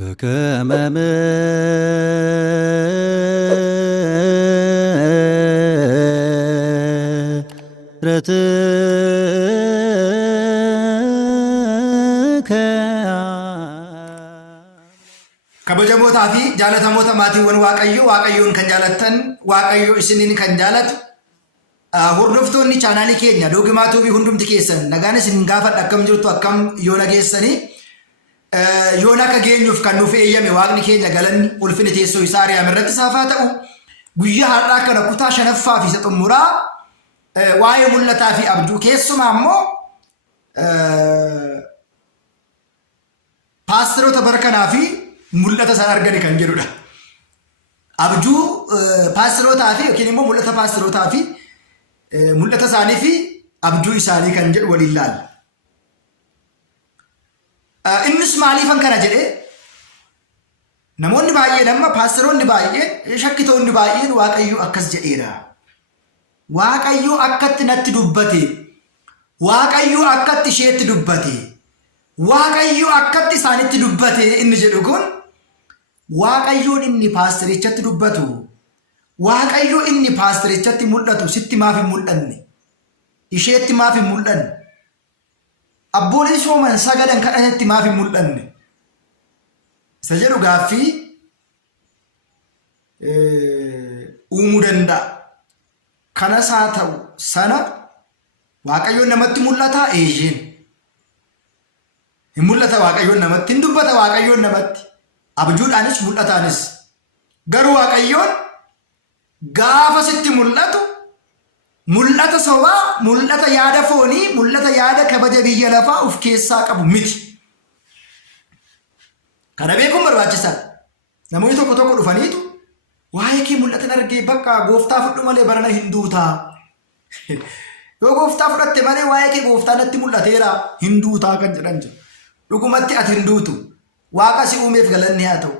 በከመ ምሕረትከ kabajamoota fi jaallatamoota maatiiwwan waaqayyoon kan jaallattan waaqayyo isiniin kan jaallatu hordoftoonni chaanaalii keenya Doogimaa Tuubii hundumti keessan nagaan isin gaafadha akkam jirtu akkam yoo nageessanii yoon akka geenyuuf kan nuuf eeyyame waaqni keenya galanni ulfina teessoo isaa Ariyaam irratti saafaa ta'u guyyaa har'aa kana kutaa shanaffaa fi isa xumuraa waa'ee mul'ataa fi abjuu keessumaa immoo paasteroota barkanaa fi mul'ata isaan argani kan jedhudha. Abjuu paasterootaa fi yookiin immoo mul'ata paasterootaa fi mul'ata isaanii fi abjuu isaanii kan jedhu waliin ilaalla. Innis maaliifan kana jedhee namoonni baay'een amma paasteroonni baay'een shakkitoonni baay'een waaqayyo akkas jedheera. Waaqayyo akkatti natti dubbate. Waaqayyo akkatti isheetti dubbate. Waaqayyo akkatti isaanitti dubbate inni jedhu kun waaqayyoon inni paasterichatti dubbatu. Waaqayyo inni paasterichatti mul'atu sitti maaf hin mul'anne? Isheetti maaf hin mul'anne? Abboolii sooman sagadan kadhatatti maaf hin mul'anne? Isa jedhu gaaffii uumuu danda'a. Kanas haa ta'u sana waaqayyoon namatti mul'ata eeyyeen. Hin mul'ata waaqayyoon namatti, hin dubbata waaqayyoon namatti. Abjuudhaanis mul'ataanis. Garuu waaqayyoon gaafa sitti mul'atu mul'ata sobaa, mul'ata yaada foonii, mul'ata yaada kabaja biyya lafaa of keessaa qabu miti. Kana beekuun barbaachisaadha. Namoonni tokko tokko dhufaniitu waa'ee kee mul'atan argee bakka gooftaa fudhu malee barana hin duutaa. Yoo gooftaa fudhatte malee waa'ee kee gooftaa natti mul'ateera hin duutaa kan jedhan jiru. Dhugumatti ati hin duutu. Waaqa si uumeef galanni haa ta'u.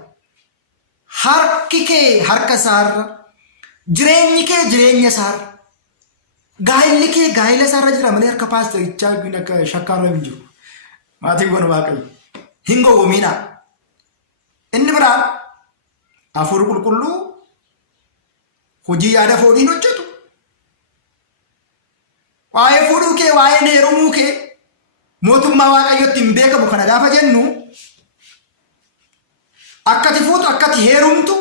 Harki kee harka isaarra, jireenyi kee jireenya isaarra, gaa'illi kee gaa'ila isaarra jira malee harka paasterichaa yookiin akka shakkaarra hin jiru. Maatiiwwan waaqayyo hin gowwoominaa. Inni biraan hafuurri qulqulluu hojii yaada fooniin hojjetu. Waa'ee fuudhuu kee, waa'ee heerumuu kee mootummaa waaqayyootti hin beekamu kana gaafa jennu akkati fuutu, akkati heerumtu,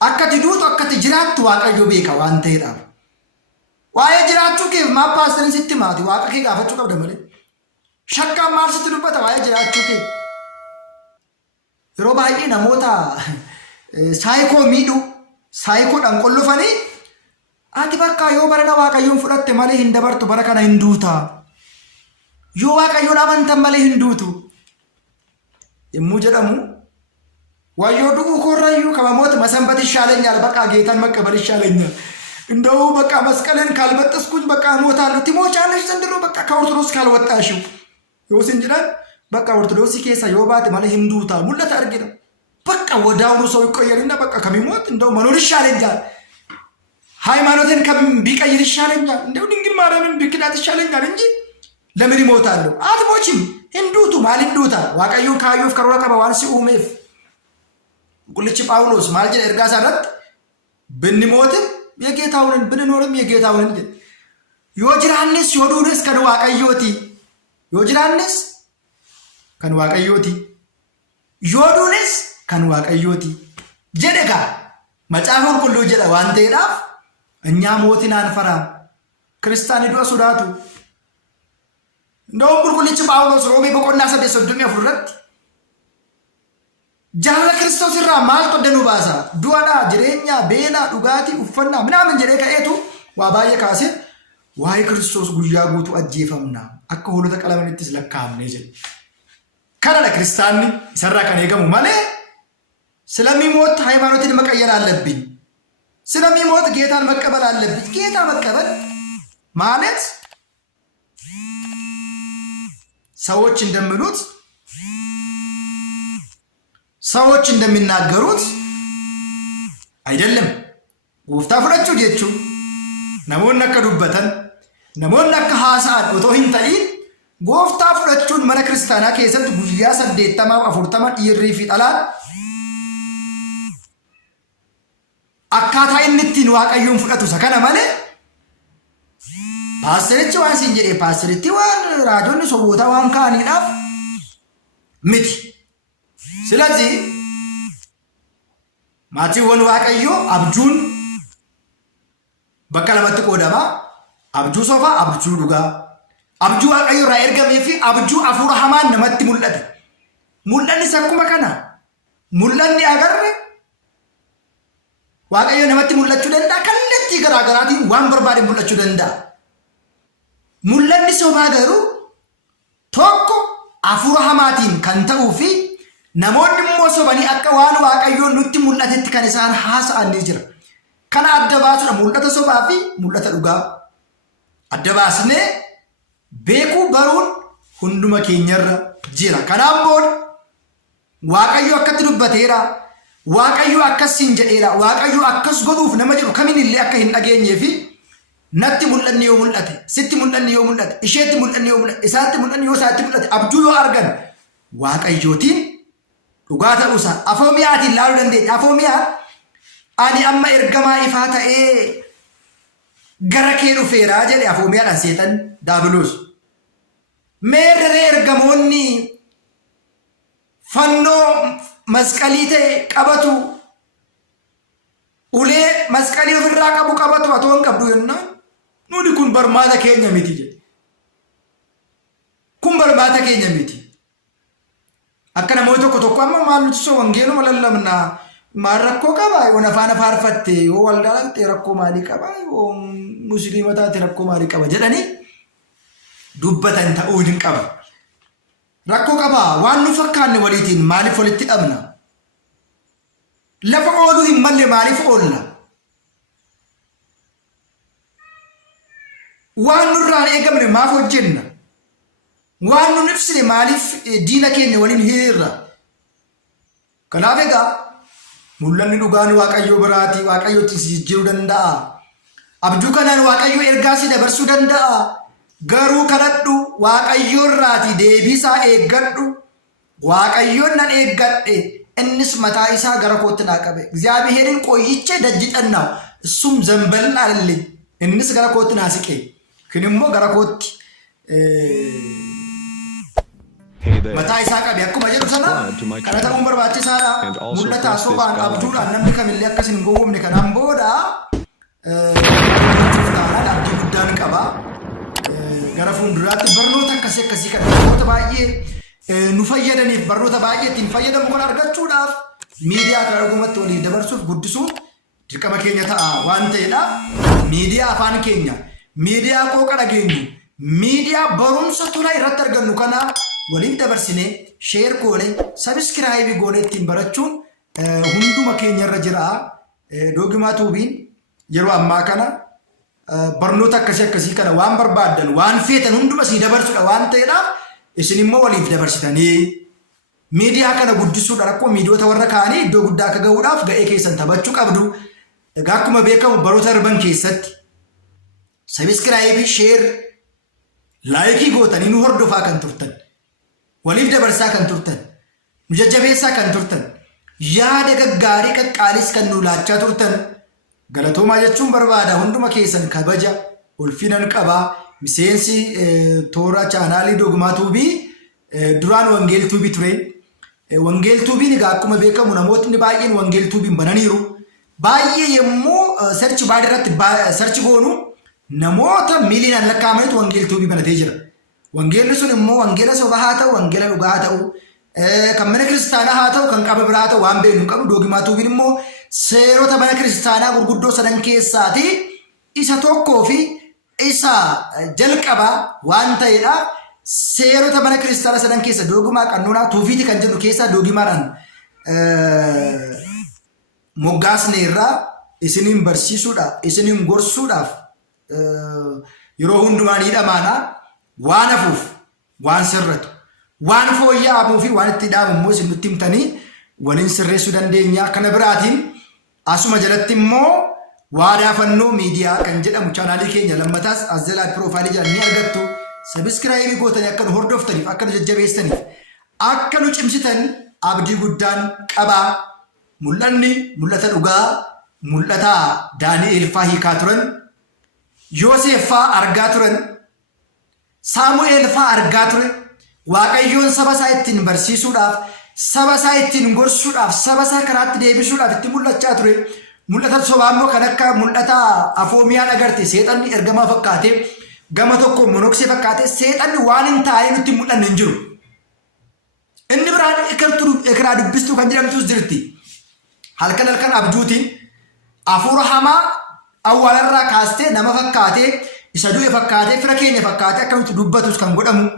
akkati duutu, akkati jiraattu waaqayyo beeka waan ta'eedhaaf. Waa'ee jiraachuu keef maa paasterin sitti maati waaqa kee gaafachuu qabda malee. Shakkaan maal sitti dubbata waa'ee jiraachuu kee. Yeroo baay'ee namoota saayikoo miidhu, saayikoodhaan qollofanii ati bakka yoo barana waaqayyoon fudhatte malee hin dabartu bara kana hin duutaa. Yoo waaqayyoon amantan malee hin duutu. Yommuu jedhamu wayyoo dhuguu koorrayyuu kamamoota masanbat ይሻለኛል በቃ ጌታን መቀበል ይሻለኛል እንደው በቃ መስቀልን ካልበጠስኩኝ በቃ እሞታለሁ ትሞቻለሽ ዘንድሮ በቃ ከኦርቶዶክስ ካልወጣሽው ይወስ እንጅላል በቃ ኦርቶዶክስ ኬሳ የውባት ማለት ሂንዱታ ሙለት አድርጌ ነው በቃ ወዳውኑ ሰው ይቆየርና በቃ ከሚሞት እንደው መኖር ይሻለኛል ሃይማኖትን ቢቀይር ይሻለኛል እንደው ድንግል ማርያምን ቢክዳት ይሻለኛል እንጂ ለምን ይሞታለሁ? አትሞችም። ሂንዱቱ ማል ሂንዱታ waaqayyoon kaayyoof karoora qaba waan si uumeef. Qullichi Phaawulos maal jedha ergaa isaarratti binimootin የጌታውን ብንኖርም የጌታውን yoo jiraannes yoo duunes kan waaqayyooti. Yoo jiraannes kan waaqayyooti. Yoo duunes kan waaqayyooti. jedhe gaa macaafa qulqulluu jedha waan ta'eedhaaf እኛ ሞትን አንፈራም. ክርስቲያን ዱ'a sodaatu. እንደውም qulqullichi Phaawulos Roomee boqonnaa 8:34 jaalala Kiristoos irraa maaltu adda nu baasa? Du'adhaa, jireenya, beelaa, dhugaatii, uffannaa minaamin jedhee ka'eetu waa baay'ee kaasee waa'ee Kiristoos guyyaa guutuu ajjeefamna akka hoolota qalamanittis lakkaa'amnee jedhe. Kanadha kiristaanni isarraa kan eegamu malee ስለሚሞት ሃይማኖትን መቀየር አለብኝ፣ ስለሚሞት ጌታን መቀበል አለብኝ። ጌታ መቀበል ማለት ሰዎች እንደሚሉት ሰዎች እንደሚናገሩት አይደለም። ጎፍታ ፍረቹ jechuun namoonni akka dubbatan, namoonni akka haasa'an otoo hin ta'in gooftaa fudhachuun mana kiristaanaa keessatti guyyaa 80 dhiirrii fi dhalaan akkaataa inni ittiin waaqayyoon fudhatu isa kana malee paastarichi waan siin jedhee paastaritti waan raajonni soboota waan kaaniidhaaf miti. Silazii maatiiwwan waaqayyoo abjuun bakka lamatti qoodama. Abjuu sobaa, abjuu dhugaa. Abjuu waaqayyo irraa ergamee fi abjuu hafuura hamaan namatti mul'ate. Mul'anni isa akkuma kana. Mul'anni agarre waaqayyo namatti mul'achuu danda'a. Kallattii garaagaraatiin waan barbaade mul'achuu danda'a. Mul'anni sobaa garuu tokko hafuura hamaatiin kan ta'uu fi namoonni immoo sobanii akka waan waaqayyoon nutti mul'atetti kan isaan haasa'an ni jira. Kana adda baasuudha mul'ata sobaa fi mul'ata dhugaa. Adda baasnee beekuu baruun hunduma keenyarra jira. Kanaaf booda waaqayyo akkatti dubbateera. Waaqayyo akkasiin jedheera. Waaqayyo akkas godhuuf nama jedhu kaminillee akka hin dhageenyee fi natti mul'anni yoo mul'ate, sitti mul'anni yoo mul'ate, isheetti mul'anni yoo mul'ate, isaatti mul'anni yoo isaatti mul'ate, abjuu yoo argan waaqayyootiin dhugaa ta'uusaa afoomiyaatiin laaluu dandeenya. Afoomiyaan ani amma ergamaa ifaa ta'ee gara kee dhufeeraa jedhe afoomiyaadhaan seetan daabiloos. Meerree ergamoonni fannoo masqalii ta'e qabatu ulee masqalii ofirraa qabu qabatu atoo hin qabdu yennaan nuni kun barmaata keenya miti jedhe. Kun barmaata keenya miti. Akka namoonni tokko amma maal nuti soo wangeeluma lallabnaa maal rakkoo qabaa yoo afaan faarfatte yoo waldaalatte rakkoo maalii qabaa yoo musliima taate rakkoo maalii qaba jedhanii dubbatan ta'uu hin qabu. Rakkoo qabaa waan nu fakkaanne waliitiin maaliif walitti dhabna? Lafa ooluu hin malle maaliif oolla? Waan nurraan eegamne maaf hojjenna? Waan nun ibsine maaliif diina keenya waliin hiriirra? Kanaaf egaa mul'anni dhugaan waaqayyoo biraati. Waaqayyootti si jijjiiruu danda'a. Abjuu kanaan waaqayyoo ergaa si dabarsuu danda'a. Garuu kadhadhu waaqayyoo irraati deebiisaa eeggadhu. Waaqayyoon nan eeggadhe innis mataa isaa gara kootti naa qabe. እግዚአብሔርን ቆይቼ ደጅ ጠናው እሱም ዘንበል አለልኝ innis gara kootti naa siqe. Kun immoo gara kootti mataa isaa qabe akkuma jedhu sana kana ta'uun barbaachisaadha. Mul'ata sobaan abjuudhaan namni kamillee akkas hin gowwomne kanaan booda abdii guddaan qaba. Gara fuulduraatti barnoota akkasii kan namoota baay'ee nu fayyadaniif barnoota baay'ee ittiin fayyadamu kan argachuudhaaf miidiyaa kana dhugumatti waliif dabarsuuf guddisuun dirqama keenya ta'a waan ta'eedhaaf miidiyaa afaan keenya, miidiyaa qooqa dhageenyu, miidiyaa barumsa tola irratti argannu kana waliif dabarsinee sheer goone sabiskiraayibii goone ittiin barachuun hunduma keenyarra jira. Doogimaa tuubiin yeroo ammaa kana barnoota akkasii kana waan barbaaddan waan feetan hunduma sii dabarsuudha waan ta'eedhaaf isin immoo waliif dabarsitanii miidiyaa kana guddisuudhaan akkuma miidiyoota warra kaanii iddoo guddaa akka ga'uudhaaf ga'ee keessan taphachuu qabdu. Egaa akkuma beekamu baroota darban keessatti sabiskiraayibii sheer laayikii gootanii nu hordofaa kan turtan, waliif dabarsaa kan turtan, nu jajjabeessaa kan turtan, yaada gaggaarii qaqqaalis kan nu laachaa turtan galatoomaa jechuun barbaada. Hunduma keessan kabaja ulfinan qabaa. Miseensi toora chaanaalii Doogimaa Tuubii duraan Wangeel Tuubii ture. Wangeel Tuubiin egaa akkuma beekamu namootni baay'een Wangeel Tuubiin bananiiru. Baay'ee yommuu sarchi baadii irratti sarchi goonu namoota miiliyoonaan lakkaa'amanitu Wangeel Tuubii banatee jira. Wangeelli sun immoo wangeela sobaa haa ta'u, wangeela dhugaa haa ta'u, kan mana kiristaanaa haa ta'u, kan qaba biraa haa ta'u waan beeknu qabu. Doogimaa Tuubiin immoo seerota mana kiristaanaa gurguddoo sadan keessaati isa tokkoo fi isa jalqabaa waan ta'eedha. Seerota mana kiristaanaa sadan keessa Doogimaa Qannoonaa Tuufiiti kan jedhu keessaa Doogimaadhaan moggaasne irraa isiniin barsiisuudhaaf, isiniin gorsuudhaaf yeroo hundumaa ni dhamaana. Waan hafuuf, waan sirratu, waan fooyya'amuu fi waan itti dhaamu immoo isin nutti himtanii waliin sirreessuu dandeenya. Kana biraatiin asuma jalatti immoo waadaa fannoo miidiyaa kan jedhamu chaanaalii keenya lammataas as jalaa piroofaayilii jedhan ni argattu. sabiskiraayibii gootanii akka nu hordoftaniif akka nu jajjabeessaniif akka nu cimsitan abdii guddaan qabaa. Mul'anni mul'ata dhugaa mul'ata Daani'eel faa hiikaa turan, Yoosef faa argaa turan, Saamu'eel faa argaa ture. Waaqayyoon saba isaa ittiin barsiisuudhaaf, saba isaa ittiin gorsuudhaaf, saba isaa karaatti deebisuudhaaf itti mul'achaa ture. Mul'ata sobaa immoo kan akka mul'ata Afoomiyaan agarte seexanni ergamaa fakkaatee gama tokko monoksee fakkaatee seexanni waan hin taa'ee nutti mul'anne hin jiru. Inni biraan ekeraa dubbistuu kan jedhamtus jirti. Halkan abjuutiin hafuura hamaa awwaalarraa kaastee nama fakkaatee isa du'e fakkaatee fira keenya fakkaatee akkamitti dubbatus kan godhamu.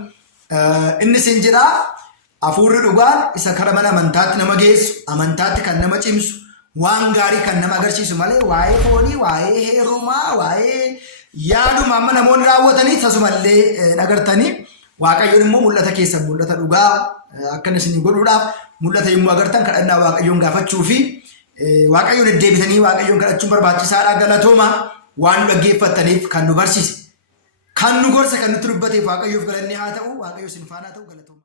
Innis hin jedhaa hafuurri dhugaan isa kara mana amantaatti nama geessu, amantaatti kan nama cimsu, waan gaarii kan nama agarsiisu malee waa'ee foonii, waa'ee heerumaa, waa'ee yaaduma amma namoonni raawwatanii tasumallee agartanii. Waaqayyoon immoo mul'ata keessan mul'ata dhugaa akkana isin godhuudhaaf mul'ata yommuu agartan kadhannaa Waaqayyoon gaafachuu fi Waaqayyoon deddeebitanii Waaqayyoon kadhachuun barbaachisaadha. Galatooma waan nu dhaggeeffattaniif, kan nu barsiise, kan nu gorse, kan nutti dubbateef Waaqayyoof galanni haa ta'u. Waaqayyo isin faana haa ta'u. Galatooma.